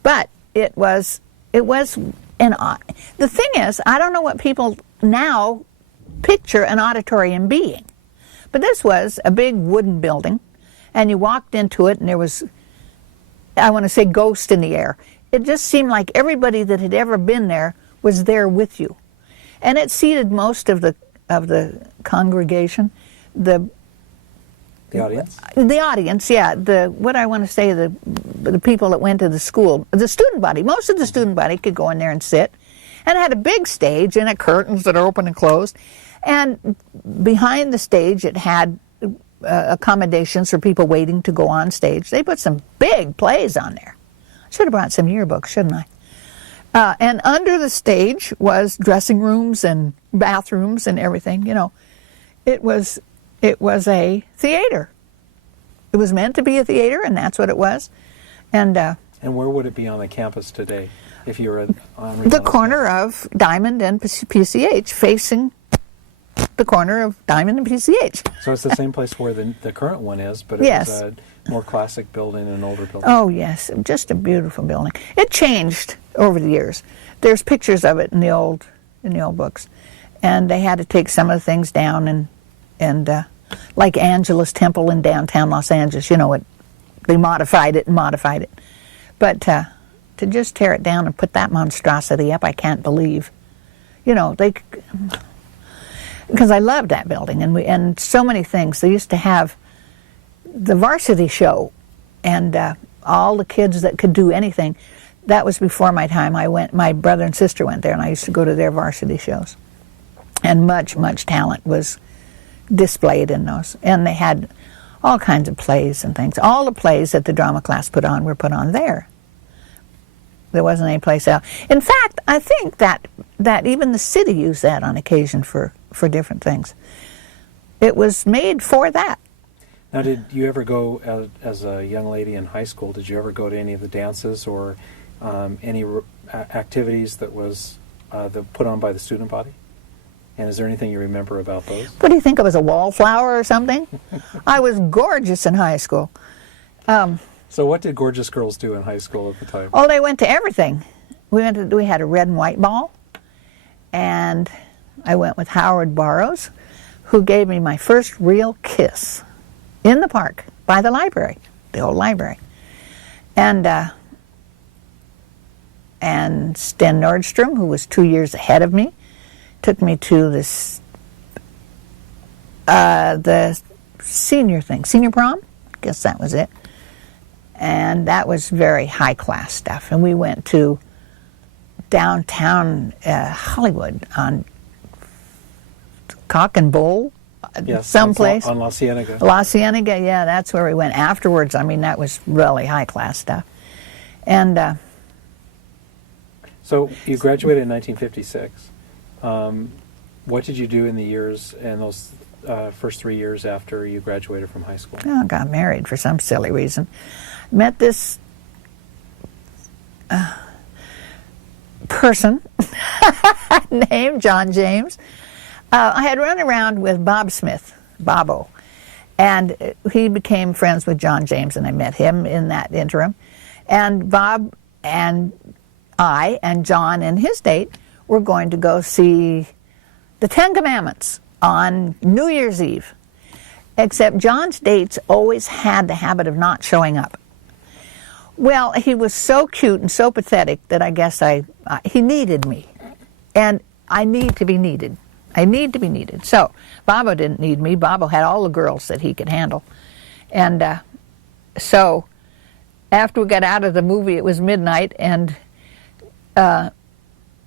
But it was the thing is, I don't know what people now picture an auditorium being. But this was a big wooden building, and you walked into it and there was, I want to say, ghost in the air. It just seemed like everybody that had ever been there was there with you. And it seated most of the congregation, the audience. The audience, yeah. The people that went to the school, the student body. Most of the student body could go in there and sit, and it had a big stage and curtains that are open and closed. And behind the stage, it had accommodations for people waiting to go on stage. They put some big plays on there. I should have brought some yearbooks, shouldn't I? And under the stage was dressing rooms and bathrooms and everything. You know, it was a theater. It was meant to be a theater, and that's what it was. And where would it be on the campus today, if you were on the corner of Diamond and PCH, facing the corner of Diamond and PCH. So it's the same place where the current one is, but it was a more classic building, an older building. Oh, yes, just a beautiful building. It changed over the years. There's pictures of it in the old books, and they had to take some of the things down and like Angela's Temple in downtown Los Angeles. You know, they modified it. But to just tear it down and put that monstrosity up, I can't believe. You know, because I loved that building, and so many things. They used to have the Varsity show, and all the kids that could do anything. That was before my time. My brother and sister went there, and I used to go to their Varsity shows. And much, much talent was displayed in those. And they had all kinds of plays and things. All the plays that the drama class put on were put on there. There wasn't any place else. In fact, I think that even the city used that on occasion for different things. It was made for that. Now, did you ever go, as a young lady in high school, did you ever go to any of the dances or any activities that was put on by the student body? And is there anything you remember about those? What do you think? I was a wallflower or something? I was gorgeous in high school. So what did gorgeous girls do in high school at the time? Oh, they went to everything. We had a red and white ball, and I went with Howard Burroughs, who gave me my first real kiss in the park by the library, the old library. And and Sten Nordstrom, who was 2 years ahead of me, took me to this the senior prom. I guess that was it. And that was very high class stuff. And we went to downtown Hollywood on Cock and Bull, Yes, someplace. on La Cienega. La Cienega, yeah, that's where we went. Afterwards, I mean, that was really high class stuff. And So you graduated in 1956. What did you do in the years and those first 3 years after you graduated from high school? I got married for some silly reason. Met this person named John James. I had run around with Bob Smith, Bobo, and he became friends with John James, and I met him in that interim. And Bob and I and John and his date were going to go see the Ten Commandments on New Year's Eve, except John's dates always had the habit of not showing up. Well, he was so cute and so pathetic that I guess he needed me, and I need to be needed. I need to be needed. So Bobo didn't need me. Bobo had all the girls that he could handle. And so after we got out of the movie, it was midnight, and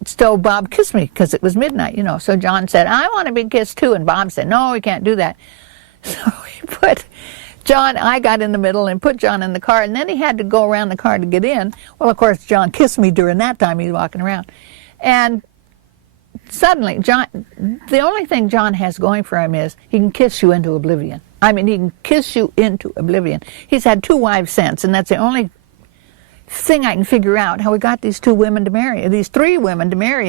so Bob kissed me because it was midnight, you know. So John said, I want to be kissed too. And Bob said, no, we can't do that. So he put John, I got in the middle and put John in the car, and then he had to go around the car to get in. Well, of course, John kissed me during that time he was walking around. And suddenly, John, the only thing John has going for him is he can kiss you into oblivion. I mean, he can kiss you into oblivion. He's had 2 wives since, and that's the only thing I can figure out how we got these 3 women to marry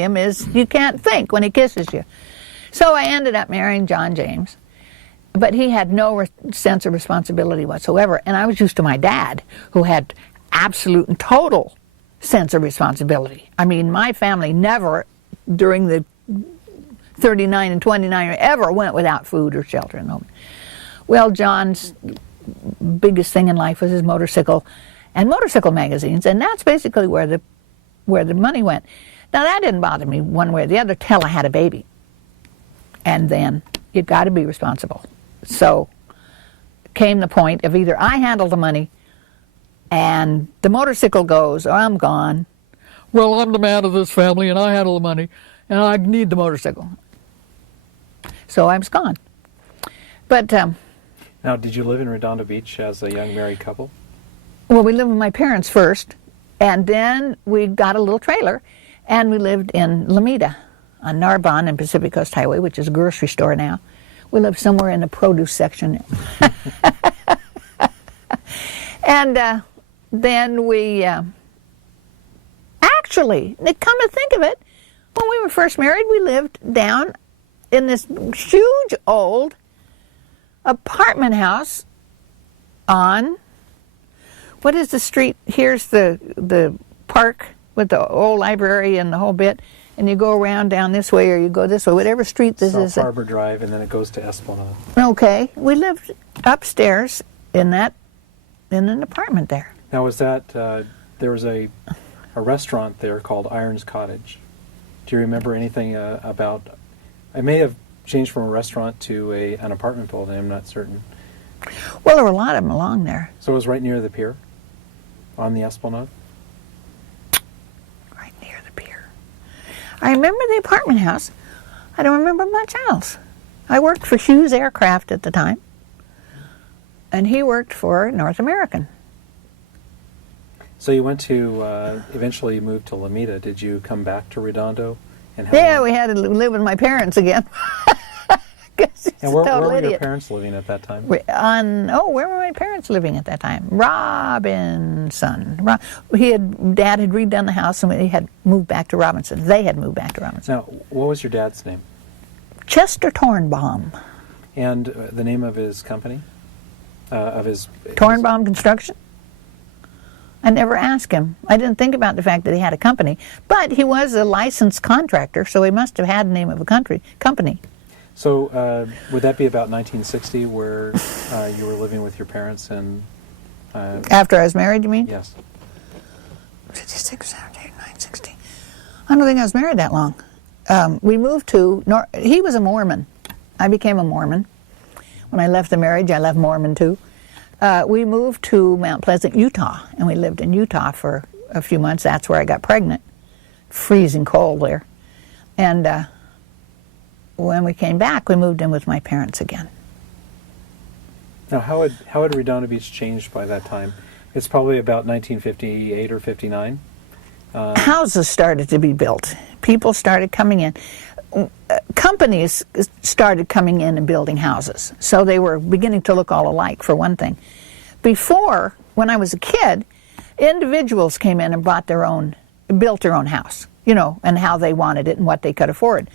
him is you can't think when he kisses you. So I ended up marrying John James, but he had no sense of responsibility whatsoever, and I was used to my dad, who had absolute and total sense of responsibility. I mean, my family never, during the 39 and 29, ever went without food or shelter in the home. Well, John's biggest thing in life was his motorcycle and motorcycle magazines, and that's basically where the money went. Now, that didn't bother me one way or the other till I had a baby. And then you got to be responsible. So came the point of either I handle the money and the motorcycle goes, or I'm gone. Well, I'm the man of this family, and I handle the money, and I need the motorcycle. So I was gone. But now, did you live in Redondo Beach as a young married couple? Well, we lived with my parents first, and then we got a little trailer, and we lived in Lomita on Narbonne and Pacific Coast Highway, which is a grocery store now. We lived somewhere in the produce section. And then we, actually, come to think of it, when we were first married, we lived down in this huge old apartment house on, what is the street? Here's the park with the old library and the whole bit, and you go around down this way or you go this way, whatever street this is. South Harbor Drive, and then it goes to Esplanade. Okay. We lived upstairs in an apartment there. Now, was that, there was a restaurant there called Iron's Cottage. Do you remember anything about, I may have changed from a restaurant to an apartment building, I'm not certain. Well, there were a lot of them along there. So it was right near the pier? On the Esplanade? Right near the pier. I remember the apartment house. I don't remember much else. I worked for Hughes Aircraft at the time, and he worked for North American. So you went to, eventually you moved to Lomita. Did you come back to Redondo? And we had to live with my parents again. And where were your parents living at that time? Where were my parents living at that time? Robinson. Dad had redone the house, and he had moved back to Robinson. They had moved back to Robinson. Now, what was your dad's name? Chester Tornbaum. And the name of his company? Tornbaum Construction? I never asked him. I didn't think about the fact that he had a company. But he was a licensed contractor, so he must have had the name of a company. So would that be about 1960 where you were living with your parents and... After I was married, you mean? Yes. 56, 78, 9, 60. I don't think I was married that long. We moved to, he was a Mormon. I became a Mormon. When I left the marriage, I left Mormon too. We moved to Mount Pleasant, Utah, and we lived in Utah for a few months. That's where I got pregnant. Freezing cold there. And when we came back, we moved in with my parents again. Now, how had Redondo Beach changed by that time? It's probably about 1958 or 59. Houses started to be built. People started coming in. Companies started coming in and building houses. So they were beginning to look all alike, for one thing. Before, when I was a kid, individuals came in and built their own house, and how they wanted it and what they could afford.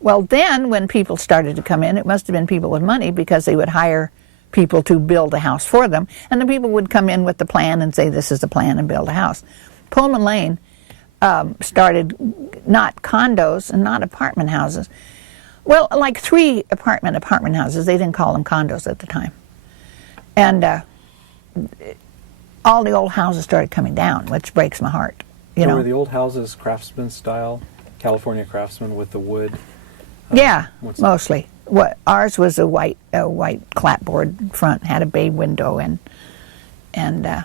Well, then when people started to come in, it must have been people with money, because they would hire people to build a house for them, and the people would come in with the plan and say, this is the plan, and build a house. Pullman Lane started not condos and not apartment houses. Well, like 3 apartment houses. They didn't call them condos at the time. And all the old houses started coming down, which breaks my heart. Were the old houses craftsman style, California craftsman with the wood? Yeah, mostly. Ours was a white clapboard front, had a bay window and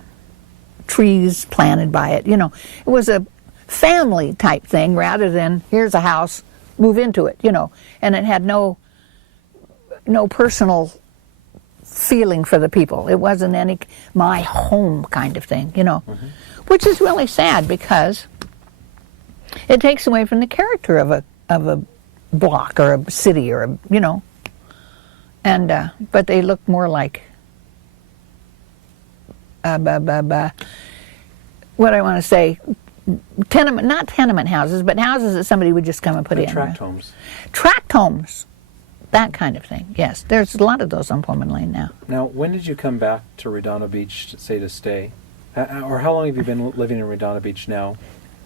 trees planted by it. It was a family type thing rather than here's a house, move into it. And it had no personal feeling for the people. It wasn't any my home kind of thing. Which is really sad, because it takes away from the character of a block or a city or and but they look more like what I want to say, not tenement houses, but houses that somebody would just come and put in. Tract homes. Tract homes, that kind of thing. Yes, there's a lot of those on Pullman Lane now. Now, when did you come back to Redondo Beach, say, to stay? Or how long have you been living in Redondo Beach now?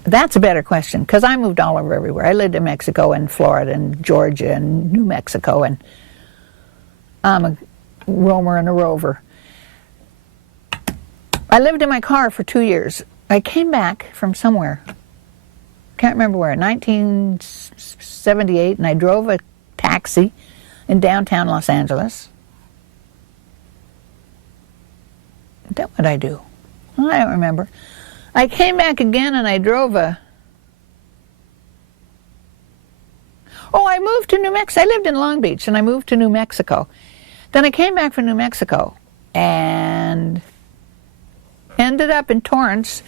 That's a better question, because I moved all over everywhere. I lived in Mexico and Florida and Georgia and New Mexico, and I'm a roamer and a rover. I lived in my car for 2 years. I came back from somewhere, can't remember where, 1978, and I drove a taxi in downtown Los Angeles. Then what did I do? I don't remember. I came back again and I drove I moved to New Mexico. I lived in Long Beach and I moved to New Mexico. Then I came back from New Mexico and ended up in Torrance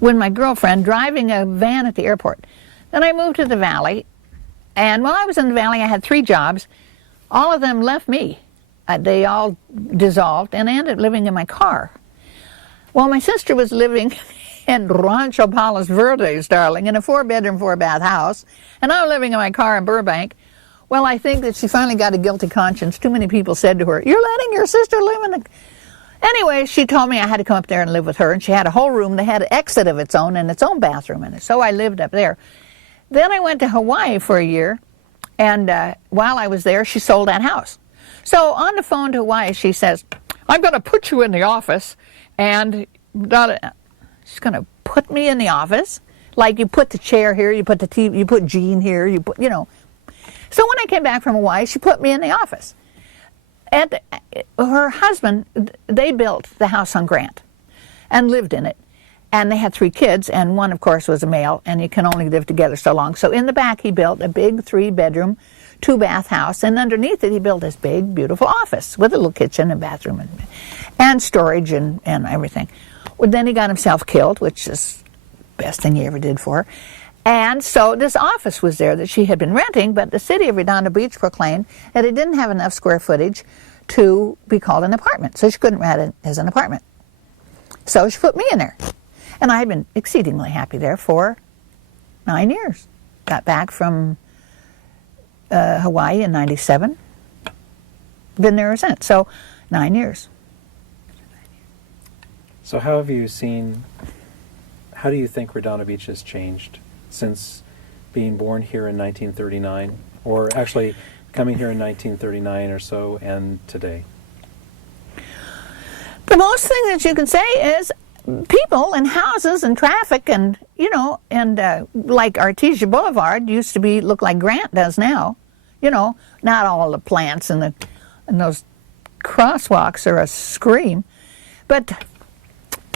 with my girlfriend driving a van at the airport. Then I moved to the Valley, and while I was in the Valley I had 3 jobs. All of them left me. They all dissolved, and I ended up living in my car. Well, my sister was living in Rancho Palos Verdes, darling, in a 4-bedroom, 4-bath house, and I'm living in my car in Burbank. Well, I think that she finally got a guilty conscience. Too many people said to her, "You're letting your sister live in a..." Anyway, she told me I had to come up there and live with her, and she had a whole room that had an exit of its own and its own bathroom in it, so I lived up there. Then I went to Hawaii for a year, and while I was there, she sold that house. So on the phone to Hawaii, she says, "I'm going to put you in the office," and she's going to put me in the office, like you put the chair here, you put the TV, you put Jean here, you put, So when I came back from Hawaii, she put me in the office. Her husband, they built the house on Grant and lived in it. And they had 3 kids, and one, of course, was a male, and you can only live together so long. So in the back, he built a big 3-bedroom, 2-bath house, and underneath it, he built this big, beautiful office with a little kitchen and bathroom and storage and everything. Well, then he got himself killed, which is the best thing he ever did for her. And so this office was there that she had been renting, but the city of Redondo Beach proclaimed that it didn't have enough square footage to be called an apartment, so she couldn't rent it as an apartment. So she put me in there. And I had been exceedingly happy there for 9 years. Got back from Hawaii in '97. Been there ever since. So 9 years. So how do you think Redondo Beach has changed since being born here in 1939, or actually coming here in 1939 or so, and today? The most thing that you can say is people and houses and traffic and, like Artesia Boulevard used to look like Grant does now. Not all the plants and those crosswalks are a scream. But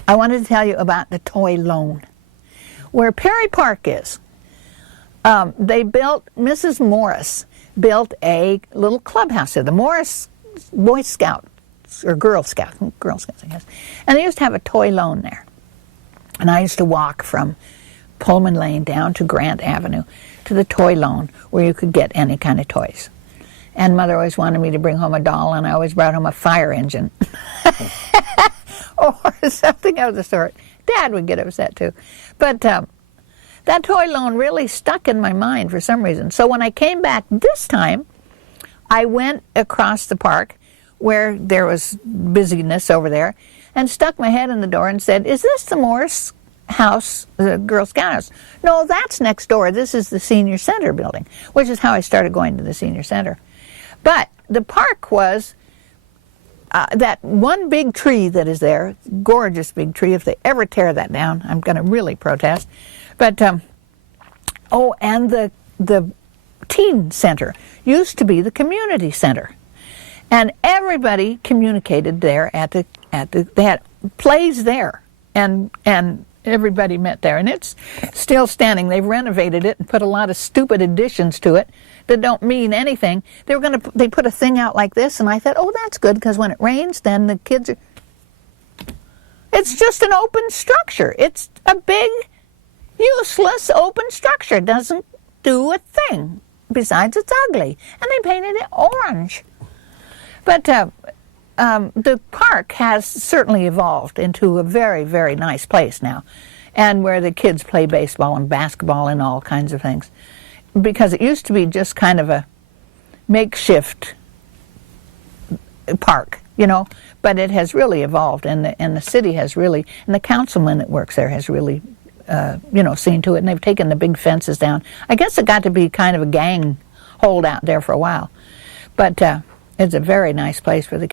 I wanted to tell you about the toy loan. Where Perry Park is, Mrs. Morris built a little clubhouse there, the Morris Boy Scouts, or Girl Scouts, I guess. And they used to have a toy loan there. And I used to walk from Pullman Lane down to Grant Avenue to the toy loan where you could get any kind of toys. And Mother always wanted me to bring home a doll, and I always brought home a fire engine. Or something of the sort. Dad would get upset too. But that toy loan really stuck in my mind for some reason. So when I came back this time, I went across the park where there was busyness over there and stuck my head in the door and said, "Is this the Morris house, the Girl Scout house?" "No, that's next door. This is the Senior Center building," which is how I started going to the Senior Center. But the park was that one big tree that is there, gorgeous big tree. If they ever tear that down, I'm going to really protest. But, and the teen center used to be the community center. And everybody communicated there they had plays there, and everybody met there. And it's still standing. They've renovated it and put a lot of stupid additions to it that don't mean anything. They put a thing out like this, and I thought, oh, that's good, because when it rains, then the kids are... It's just an open structure. It's a big, useless open structure. It doesn't do a thing. Besides, it's ugly. And they painted it orange. But the park has certainly evolved into a very, very nice place now, and where the kids play baseball and basketball and all kinds of things. Because it used to be just kind of a makeshift park, but it has really evolved, and the city has really, and the councilman that works there has really, seen to it, and they've taken the big fences down. I guess it got to be kind of a gang holdout there for a while, but it's a very nice place for the